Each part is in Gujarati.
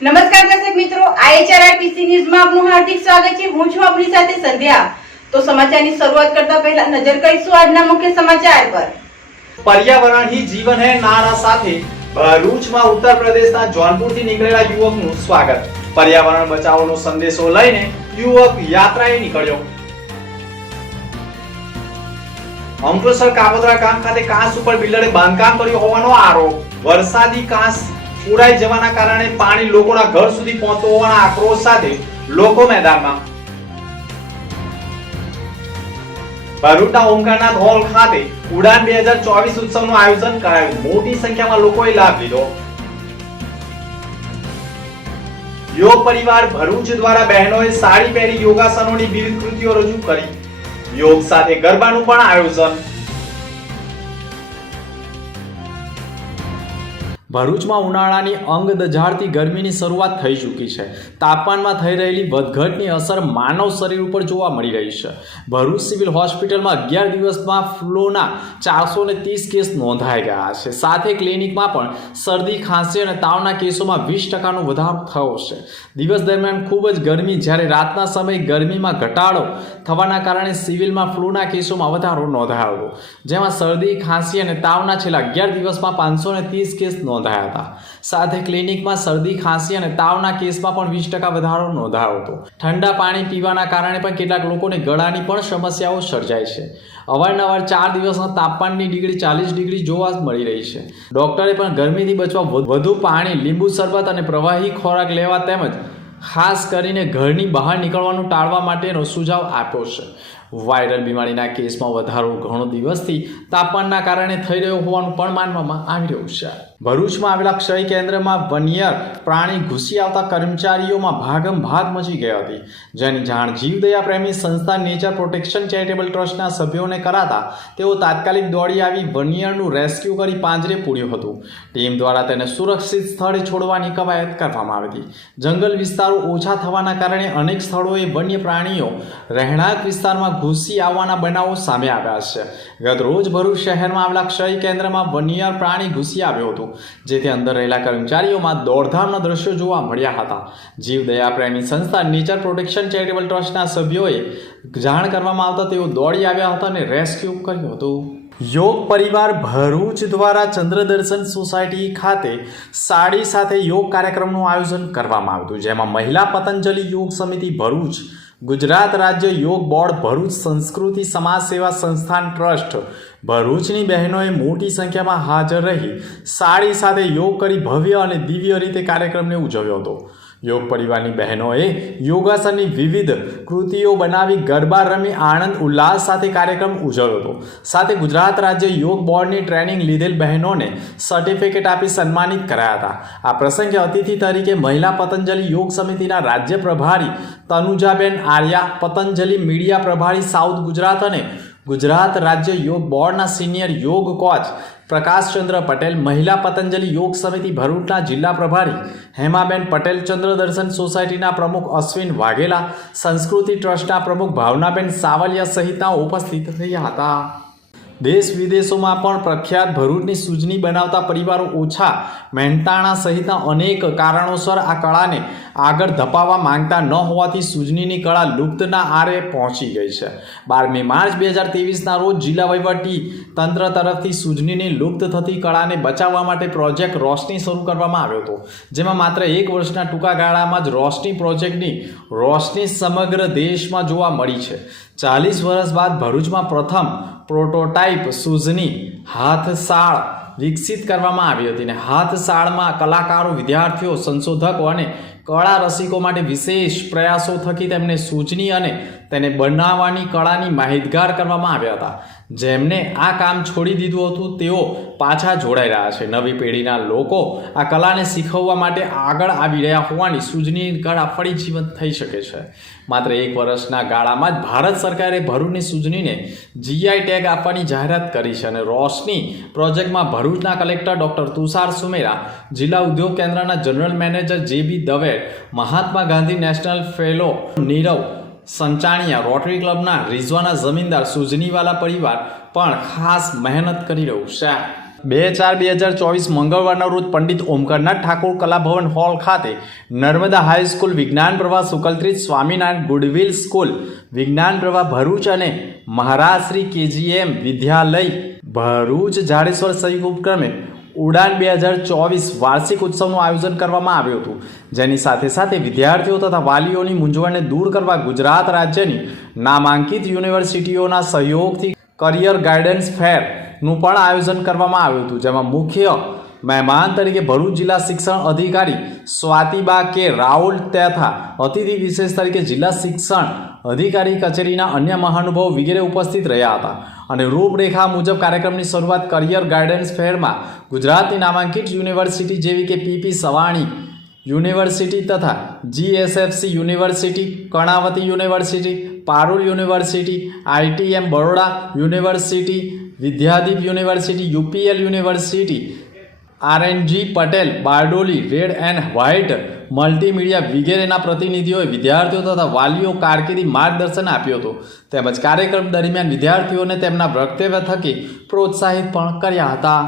નમસ્કાર દર્શક મિત્રો, IHRRTC ન્યૂઝમાં આપનું હાર્દિક સ્વાગત છે। હું છું આપની સાથે સંધ્યા। તો સમાચારની શરૂઆત કરતા પહેલા નજર કરીશું આજના મુખ્ય સમાચાર પર। પર્યાવરણ ही जीवन है નારા સાથે ભરૂચમાં ઉત્તર પ્રદેશના જોનપુરથી નીકળેલા યુવકનું સ્વાગત। પર્યાવરણ બચાવવાનો સંદેશો લઈને યુવક યાત્રાએ નીકળ્યો। અંકલેશ્વર કાપોદ્રા ગામ ખાતે કાંસ ઉપર બિલ્ડરે બાંધકામ કર્યું હોવાનો આરોપ। વરસાદી કાંસ ઉડાઈ જવાના કારણે પાણી લોકોના ઘર સુધી પહોંચતું હોવાના આક્રોશ સાથે લોકો મેદાનમાં। ભરૂચના ઓમકારનાથ હોલ ખાતે ઉડાન 2024 ઉત્સવનું આયોજન કરાયું। મોટી સંખ્યામાં લોકોએ લાભ લીધો। યોગ પરિવાર ભરૂચ દ્વારા બહેનોએ સાડી પહેરી યોગાસનોની વિવિધ કૃતિઓ રજૂ કરી। યોગ સાથે ગરબાનું પણ આયોજન। ભરૂચમાં ઉનાળાની અંગ દઝાડતી ગરમીની શરૂઆત થઈ ચૂકી છે। તાપમાનમાં થઈ રહેલી વધઘટની અસર માનવ શરીર ઉપર જોવા મળી રહી છે। ભરૂચ સિવિલ હોસ્પિટલમાં 11 દિવસમાં ફ્લૂના 430 કેસ નોંધાઈ ગયા છે। સાથે ક્લિનિકમાં પણ શરદી, ખાંસી અને તાવના કેસોમાં 20% વધારો થયો છે। દિવસ દરમિયાન ખૂબ જ ગરમી, જ્યારે રાતના સમયે ગરમીમાં ઘટાડો થવાના કારણે સિવિલમાં ફ્લૂના કેસોમાં વધારો નોંધાયો હતો, જેમાં શરદી, ખાંસી અને તાવના છેલ્લા 11 દિવસમાં 530 કેસ નોંધાયા હતા। સાથે ક્લિનિકમાં શરદી, ખાંસી અને તાવના કેસમાં પણ 20% વધારો નોંધાયો હતો। ઠંડા પાણી પીવાના કારણે પણ કેટલાક લોકોને ગળાની પણ સમસ્યાઓ સર્જાય છે। અવારનવાર 4 દિવસના તાપમાનની ડિગ્રી 40 ડિગ્રી જોવા મળી રહી છે। ડોક્ટરે પણ ગરમીથી બચવા વધુ પાણી, લીંબુ શરબત અને પ્રવાહી ખોરાક લેવા તેમજ ખાસ કરીને ઘરની બહાર નીકળવાનું ટાળવા માટેનો સુઝાવ આપ્યો છે। વાયરલ બીમારીના કેસમાં વધારો ઘણો દિવસથી તાપમાનના કારણે થઈ રહ્યો હોવાનું પણ માનવામાં આવી રહ્યું છે। ભરૂચમાં આવેલા ક્ષય કેન્દ્રમાં વન્યર પ્રાણી ઘૂસી આવતા કર્મચારીઓમાં ભાગમભાગ મચી ગઈ હતી, જેની જાણ જીવદયા પ્રેમી સંસ્થા નેચર પ્રોટેક્શન ચેરિટેબલ ટ્રસ્ટના સભ્યોને કરાતા તેઓ તાત્કાલિક દોડી આવી વન્યરનું રેસ્ક્યુ કરી પાંજરે પૂર્યું હતું। ટીમ દ્વારા તેને સુરક્ષિત સ્થળે છોડવાની કવાયત કરવામાં આવી હતી। જંગલ વિસ્તારો ઓછા થવાના કારણે અનેક સ્થળોએ વન્ય પ્રાણીઓ રહેણાંક વિસ્તારમાં ઘૂસી આવવાના બનાવો સામે આવ્યા છે। ગત રોજ ભરૂચ શહેરમાં આવેલા ક્ષય કેન્દ્રમાં વન્યર પ્રાણી ઘૂસી આવ્યું હતું, જેથી અંદર રહેલા કર્મચારીઓમાં દોડધામના દ્રશ્યો જોવા મળ્યા હતા। જીવદયા પ્રેમી સંસ્થા નેચર પ્રોટેક્શન ચેરિટેબલ ટ્રસ્ટના સભ્યોએ જાણ કરવામાં આવતા તેઓ દોડી આવ્યા હતા અને રેસ્ક્યુ કર્યું હતું। યોગ પરિવાર ભરૂચ દ્વારા ચંદ્રદર્શન સોસાયટી ખાતે સાડી સાથે યોગ કાર્યક્રમનું આયોજન કરવામાં આવ્યું હતું, જેમાં મહિલા પતંજલિ યોગ સમિતિ ભરૂચ, ગુજરાત રાજ્ય યોગ બોર્ડ ભરૂચ, સંસ્કૃતિ સમાજ સેવા સંસ્થાન ટ્રસ્ટ ભરૂચની બહેનોએ મોટી સંખ્યામાં હાજર રહી સાડી સાથે યોગ કરી ભવ્ય અને દિવ્ય રીતે કાર્યક્રમને ઉજવ્યો હતો। યોગ પરિવારની બહેનોએ યોગાસનની વિવિધ કૃતિઓ બનાવી ગરબા રમી આનંદ ઉલ્લાસ સાથે કાર્યક્રમ ઉજવ્યો હતો। સાથે ગુજરાત રાજ્ય યોગ બોર્ડની ટ્રેનિંગ લીધેલ બહેનોને સર્ટિફિકેટ આપી સન્માનિત કરાયા હતા। આ પ્રસંગે અતિથિ તરીકે મહિલા પતંજલિ યોગ સમિતિના રાજ્ય પ્રભારી તનુજાબેન આર્યા, પતંજલિ મીડિયા પ્રભારી સાઉથ ગુજરાત અને ગુજરાત રાજ્ય યોગ બોર્ડના સિનિયર યોગ કોચ પ્રકાશચંદ્ર પટેલ, મહિલા પતંજલિ યોગ સમિતિ ભરૂચના જિલ્લા પ્રભારી હેમાબેન પટેલ, ચંદ્રદર્શન સોસાયટીના પ્રમુખ અશ્વિન વાઘેલા, સંસ્કૃતિ ટ્રસ્ટના પ્રમુખ ભાવનાબેન સાવલિયા સહિતના ઉપસ્થિત રહ્યા હતા। દેશ વિદેશોમાં પણ પ્રખ્યાત ભરૂચની સૂજની બનાવતા પરિવારો ઓછા મહેનતાણા સહિતના અનેક કારણોસર આ કળાને આગળ ધપાવવા માંગતા ન હોવાથી સૂજનીની કળા લુપ્તના આરે પહોંચી ગઈ છે। 12મી માર્ચ 2023ના રોજ જિલ્લા વહીવટી તંત્ર તરફથી સૂજનીની લુપ્ત થતી કળાને બચાવવા માટે પ્રોજેક્ટ રોશની શરૂ કરવામાં આવ્યો હતો, જેમાં માત્ર 1 વર્ષના ટૂંકા ગાળામાં જ રોશની પ્રોજેક્ટની રોશની સમગ્ર દેશમાં જોવા મળી છે। 40 વર્ષ બાદ ભરૂચમાં પ્રથમ પ્રોટોટાઇપ સૂઝની હાથશાળ વિકસિત કરવામાં આવી હતી અને હાથશાળમાં કલાકારો, વિદ્યાર્થીઓ, સંશોધકો અને કળા રસિકો માટે વિશેષ પ્રયાસો થકી તેમને સૂઝની અને તેને બનાવવાની કળાની માહિતગાર કરવામાં આવ્યા હતા। જેમને આ કામ છોડી દીધું હતું તેઓ પાછા જોડાઈ રહ્યા છે। નવી પેઢીના લોકો આ કલાને શીખવવા માટે આગળ આવી રહ્યા હોવાની સૂઝની કળા ફરી જીવંત થઈ શકે છે। માત્ર 1 વર્ષના ગાળામાં જ ભારત સરકારે ભરૂચની સૂઝનીને GI ટેગ આપવાની જાહેરાત કરી છે અને રોશની પ્રોજેક્ટમાં ભરૂચના કલેક્ટર ડોક્ટર તુષાર સુમેરા, જિલ્લા ઉદ્યોગ કેન્દ્રના general manager JB Dave, Mahatma Gandhi national fellow Nirav Sanchaniya, rotary ક્લબના રિઝવાના જમીનદાર, સૂઝનીવાલા પરિવાર પણ ખાસ મહેનત કરી રહ્યું છે। 2/4/2024 મંગળવારના રોજ પંડિત ઓમકારનાથ ઠાકોર કલાભવન હોલ ખાતે નર્મદા હાઈસ્કૂલ વિજ્ઞાન પ્રવાહ સુકલત્રીજ સ્વામિનારાયણ ગુડવિલ સ્કૂલ વિજ્ઞાન પ્રવાહ ભરૂચ અને મહારાજશ્રી KGM વિદ્યાલય ભરૂચ જાડેશ્વર સંયુક્ત ઉપક્રમે ઉડાન 2024 વાર્ષિક ઉત્સવનું આયોજન કરવામાં આવ્યું હતું, જેની સાથે સાથે વિદ્યાર્થીઓ તથા વાલીઓની મૂંઝવણને દૂર કરવા ગુજરાત રાજ્યની નામાંકિત યુનિવર્સિટીઓના સહયોગથી કરિયર ગાઈડન્સ ફેરનું પણ આયોજન કરવામાં આવ્યું હતું, જેમાં મુખ્ય મહેમાન તરીકે ભરૂચ જિલ્લા શિક્ષણ અધિકારી સ્વાતિબા કે રાઉલ તથા અતિથિ વિશેષ તરીકે જિલ્લા શિક્ષણ અધિકારી કચેરીના અન્ય મહાનુભાવો વગેરે ઉપસ્થિત રહ્યા હતા અને રૂપરેખા મુજબ કાર્યક્રમની શરૂઆત કરિયર ગાઈડન્સ ફેરમાં ગુજરાતની નામાંકિત યુનિવર્સિટી જેવી કે PP સવાણી યુનિવર્સિટી તથા GSFC university, Karnavati university, Parul university, ITM Baroda university, Vidyadeep university, UPL university, RNG Patel Bardoli, red and white multimedia વગેરેના પ્રતિનિધિઓએ વિદ્યાર્થીઓ તથા વાલીઓ કારકિર્દી માર્ગદર્શન આપ્યું હતું. તેમજ કાર્યક્રમ દરમિયાન વિદ્યાર્થીઓને તેમના વક્તવ્ય થકી પ્રોત્સાહિત પણ કર્યા હતા.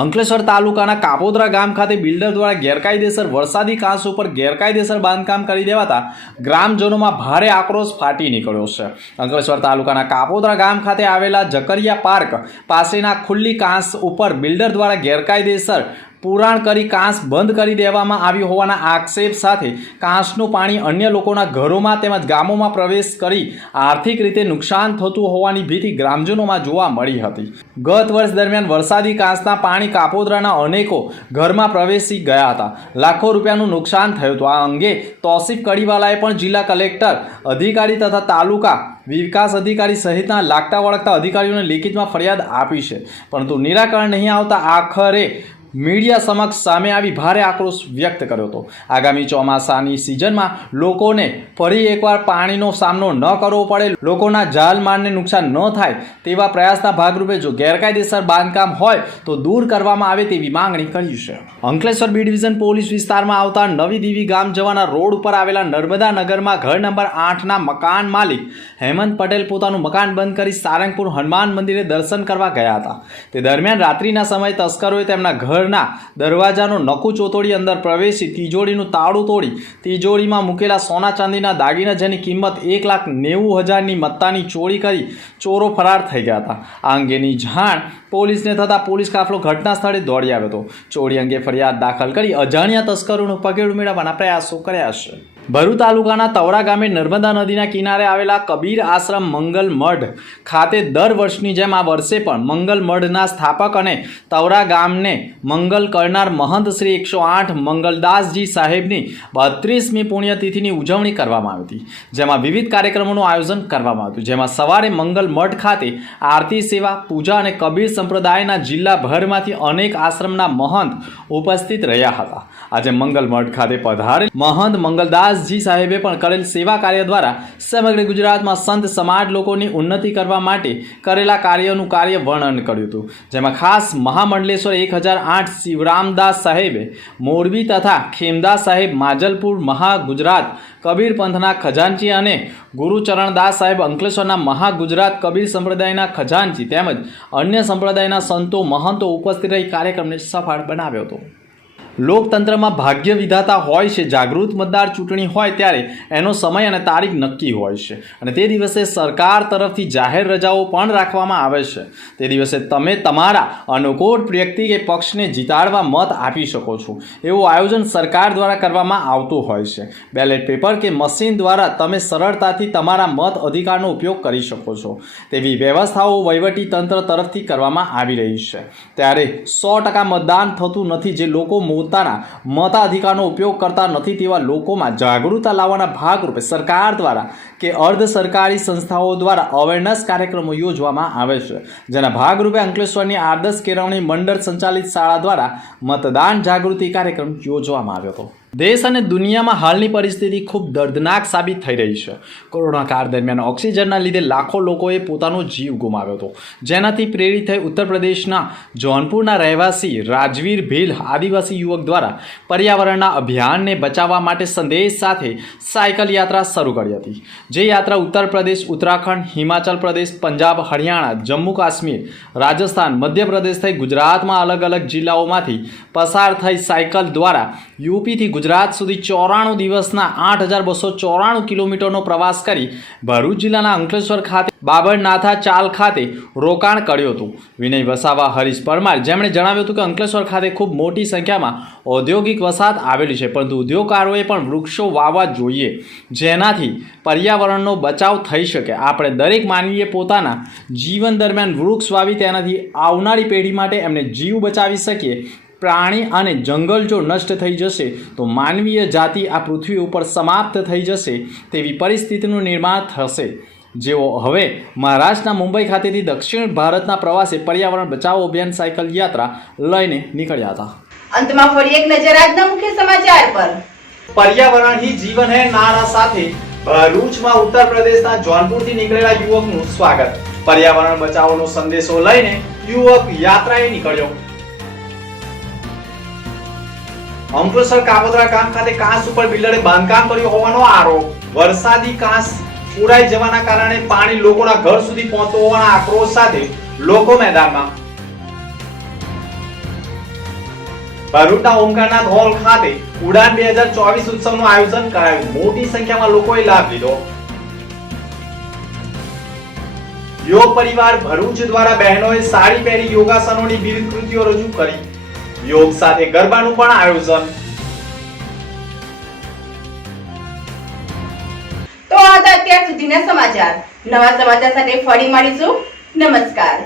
અંકલેશ્વર તાલુકાના કાપોદ્રા ગામ ખાતે બિલ્ડર દ્વારા ગેરકાયદેસર વરસાદી કાંસ ઉપર ગેરકાયદેસર બાંધકામ કરી દેવાતા ગ્રામજનોમાં ભારે આક્રોશ ફાટી નીકળ્યો છે. અંકલેશ્વર તાલુકાના કાપોદ્રા ગામ ખાતે આવેલા જકરિયા પાર્ક પાસેના ખુલ્લી કાંસ ઉપર બિલ્ડર દ્વારા ગેરકાયદેસર પુરાણ કરી કાંસ બંધ કરી દેવામાં આવ્યું હોવાના આક્ષેપ સાથે કાંસનું પાણી અન્ય લોકોના ઘરોમાં તેમજ ગામોમાં પ્રવેશ કરી આર્થિક રીતે નુકસાન થતું હોવાની ભીતિ ગ્રામજનોમાં જોવા મળી હતી. ગત વર્ષ દરમિયાન વરસાદી કાંસના પાણી કાપોદ્રાના અનેકો ઘરમાં પ્રવેશી ગયા હતા. લાખો રૂપિયાનું નુકસાન થયું હતું. આ અંગે તૌસીફ કડીવાલાએ પણ જિલ્લા કલેક્ટર અધિકારી તથા તાલુકા વિકાસ અધિકારી સહિતના લાગતા વળગતા અધિકારીઓને લેખિતમાં ફરિયાદ આપી છે, પરંતુ નિરાકરણ નહીં આવતા આખરે મીડિયા સમક્ષ સામે આવી ભારે આક્રોશ વ્યક્ત કર્યો હતો. આગામી ચોમાસાની સિઝનમાં લોકોને ફરી એકવાર પાણીનો સામનો ન કરવો પડે, લોકોના જાનમાલને નુકસાન ન થાય તેવા પ્રયાસના ભાગરૂપે જો ગેરકાયદેસર બાંધકામ હોય તો દૂર કરવામાં આવે તેવી માંગણી કરી છે. અંકલેશ્વર B ડિવિઝન પોલીસ વિસ્તારમાં આવતા નવી દીવી ગામ જવાના રોડ ઉપર આવેલા નર્મદા નગરમાં ઘર નંબર 8ના મકાન માલિક હેમંત પટેલ પોતાનું મકાન બંધ કરી સારંગપુર હનુમાન મંદિરે દર્શન કરવા ગયા હતા. તે દરમિયાન રાત્રિના સમયે તસ્કરોએ તેમના ઘરના દરવાજાનો નકુ ચોતોડી અંદર પ્રવેશી તિજોરીનું તાળું તોડી તિજોરીમાં મૂકેલા સોના ચાંદીના દાગીના જેની કિંમત 1,90,000ની મત્તાની ચોરી કરી ચોરો ફરાર થઈ ગયા હતા. આ અંગેની જાણ પોલીસને થતાં પોલીસ કાફલો ઘટના સ્થળે દોડી આવ્યો હતો. ચોરી અંગે ફરિયાદ દાખલ કરી અજાણ્યા તસ્કરોનું પગેડું મેળવવાના પ્રયાસો કર્યા છે. ભરૂચ તાલુકાના તવડા ગામે નર્મદા નદીના કિનારે આવેલા કબીર આશ્રમ મંગલ મઢ ખાતે દર વર્ષની જેમ આ વર્ષે પણ મંગલ મઢના સ્થાપક અને તવડા ગામને મંગલ કરનાર મહંત શ્રી 108 મંગલદાસજી સાહેબની 32મી પુણ્યતિથિની ઉજવણી કરવામાં આવી હતી, જેમાં વિવિધ કાર્યક્રમોનું આયોજન કરવામાં આવ્યું, જેમાં સવારે મંગલ મઠ ખાતે આરતી સેવા, પૂજા અને કબીર સંપ્રદાયના જિલ્લાભરમાંથી અનેક આશ્રમના મહંત ઉપસ્થિત રહ્યા હતા. આજે મંગલ મઠ ખાતે પધારેલ મહંત મંગલદાસજી સાહેબે પણ કરેલ સેવા કાર્ય દ્વારા સમગ્ર ગુજરાતમાં સંત સમાજ લોકોની ઉન્નતિ કરવા માટે કરેલા કાર્યનું વર્ણન કર્યું હતું, જેમાં ખાસ મહામંડલેશ્વર 1008 શિવરામદાસ સાહેબે મોરબી તથા ખેમદાસ સાહેબ માજલપુર મહાગુજરાત કબીર પંથના ખજાનચી અને ગુરુચરણદાસ સાહેબ અંકલેશ્વરના મહાગુજરાત કબીર સંપ્રદાયના ખજાનચી તેમજ અન્ય સંપ્રદાયના સંતો મહંતો ઉપસ્થિત રહી કાર્યક્રમને સફળ બનાવ્યો હતો. લોકતંત્રમાં ભાગ્ય વિધાતા હોય છે. જાગૃત મતદાર ચૂંટણી હોય ત્યારે એનો સમય અને તારીખ નક્કી હોય છે અને તે દિવસે સરકાર તરફથી જાહેર રજાઓ પણ રાખવામાં આવે છે. તે દિવસે તમે તમારા અનુકૂળ વ્યક્તિ કે પક્ષને જીતાડવા મત આપી શકો છો. એવું આયોજન સરકાર દ્વારા કરવામાં આવતું હોય છે. બેલેટ પેપર કે મશીન દ્વારા તમે સરળતાથી તમારા મત અધિકારનો ઉપયોગ કરી શકો છો તેવી વ્યવસ્થાઓ વહીવટી તંત્ર તરફથી કરવામાં આવી રહી છે. ત્યારે 100% મતદાન થતું નથી. જે લોકો પોતાના મતાધિકારનો ઉપયોગ કરતા નથી તેવા લોકોમાં જાગૃતતા લાવવાના ભાગરૂપે સરકાર દ્વારા કે અર્ધ સરકારી સંસ્થાઓ દ્વારા અવેરનેસ કાર્યક્રમો યોજવામાં આવે છે, જેના ભાગરૂપે અંકલેશ્વરની આદર્શ કેળવણી મંડળ સંચાલિત શાળા દ્વારા મતદાન જાગૃતિ કાર્યક્રમ યોજવામાં આવ્યો હતો. દેશ અને દુનિયામાં હાલની પરિસ્થિતિ ખૂબ દર્દનાક સાબિત થઈ રહી છે. કોરોના કાળ દરમિયાન ઓક્સિજનના લીધે લાખો લોકોએ પોતાનો જીવ ગુમાવ્યો હતો. જેનાથી પ્રેરિત થઈ ઉત્તર પ્રદેશના જૌનપુરના રહેવાસી રાજવીર ભીલ આદિવાસી યુવક દ્વારા પર્યાવરણના અભિયાનને બચાવવા માટે સંદેશ સાથે સાયકલ યાત્રા શરૂ કરી હતી. જે યાત્રા ઉત્તર પ્રદેશ, ઉત્તરાખંડ, હિમાચલ પ્રદેશ, પંજાબ, હરિયાણા, જમ્મુ કાશ્મીર, રાજસ્થાન, મધ્યપ્રદેશ થઈ ગુજરાતમાં અલગ અલગ જિલ્લાઓમાંથી પસાર થઈ સાયકલ દ્વારા યુપીથી ગુજરાત સુધી 94 દિવસના 8,294 કિલોમીટરનો પ્રવાસ કરી ભરૂચ જિલ્લાના અંકલેશ્વર ખાતે બાબરનાથા ચાલ ખાતે રોકાણ કર્યું હતું. વિનય વસાવા, હરીશ પરમાર જેમણે જણાવ્યું હતું કે અંકલેશ્વર ખાતે ખૂબ મોટી સંખ્યામાં ઔદ્યોગિક વસાહત આવેલી છે, પરંતુ ઉદ્યોગકારોએ પણ વૃક્ષો વાવવા જોઈએ જેનાથી પર્યાવરણનો બચાવ થઈ શકે. આપણે દરેક માનવીએ પોતાના જીવન દરમિયાન વૃક્ષ વાવી તેનાથી આવનારી પેઢી માટે એમને જીવ બચાવી શકીએ. પ્રાણી અને જંગલ જો નષ્ટ થઈ જશે તો માનવીય જાતિ આ પૃથ્વી ઉપર સમાપ્ત થઈ જશે તેવી પરિસ્થિતિનું નિર્માણ થશે. જેઓ હવે મહારાષ્ટ્રના મુંબઈ ખાતેથી દક્ષિણ ભારતના પ્રવાસે પર્યાવરણ બચાવો અભિયાન સાયકલ યાત્રા લઈને નીકળ્યા હતા. અંતમાં ફરી એક નજર આજના મુખ્ય સમાચાર પર. પર્યાવરણ ही जीवन है નારા સાથે ભરૂચમાં ઉત્તર પ્રદેશના જૌનપુરથી નીકળેલા યુવકનું સ્વાગત. પર્યાવરણ બચાવોનો સંદેશો લઈને યુવક યાત્રાએ નીકળ્યો. અંકલેશ્વર કાપોદ્રા ગામ ખાતે કાંસ ઉપર બિલ્ડરે બાંધકામ કર્યું હોવાનો આરોપ. વરસાદી કાંસ ઉડાઈ જવાના કારણે પાણી લોકોના ઘર સુધી પહોંચતું હોવાના આક્રોશ સાથે લોકો મેદાનમાં. ભરૂચના ઓમકારનાથ હોલ ખાતે ઉડાન 2024 ઉત્સવનું આયોજન કરાયું. મોટી સંખ્યામાં લોકોએ લાભ લીધો. યોગ પરિવાર ભરૂચ દ્વારા બહેનોએ સાડી પહેરી યોગાસનોની વિવિધ કૃતિઓ રજૂ કરી. યોગ સાથે ગરબાનું પણ આયોજન. તો આ હતા અત્યાર સુધીના સમાચાર. નવા સમાચાર સાથે ફરી મળીશું. નમસ્કાર.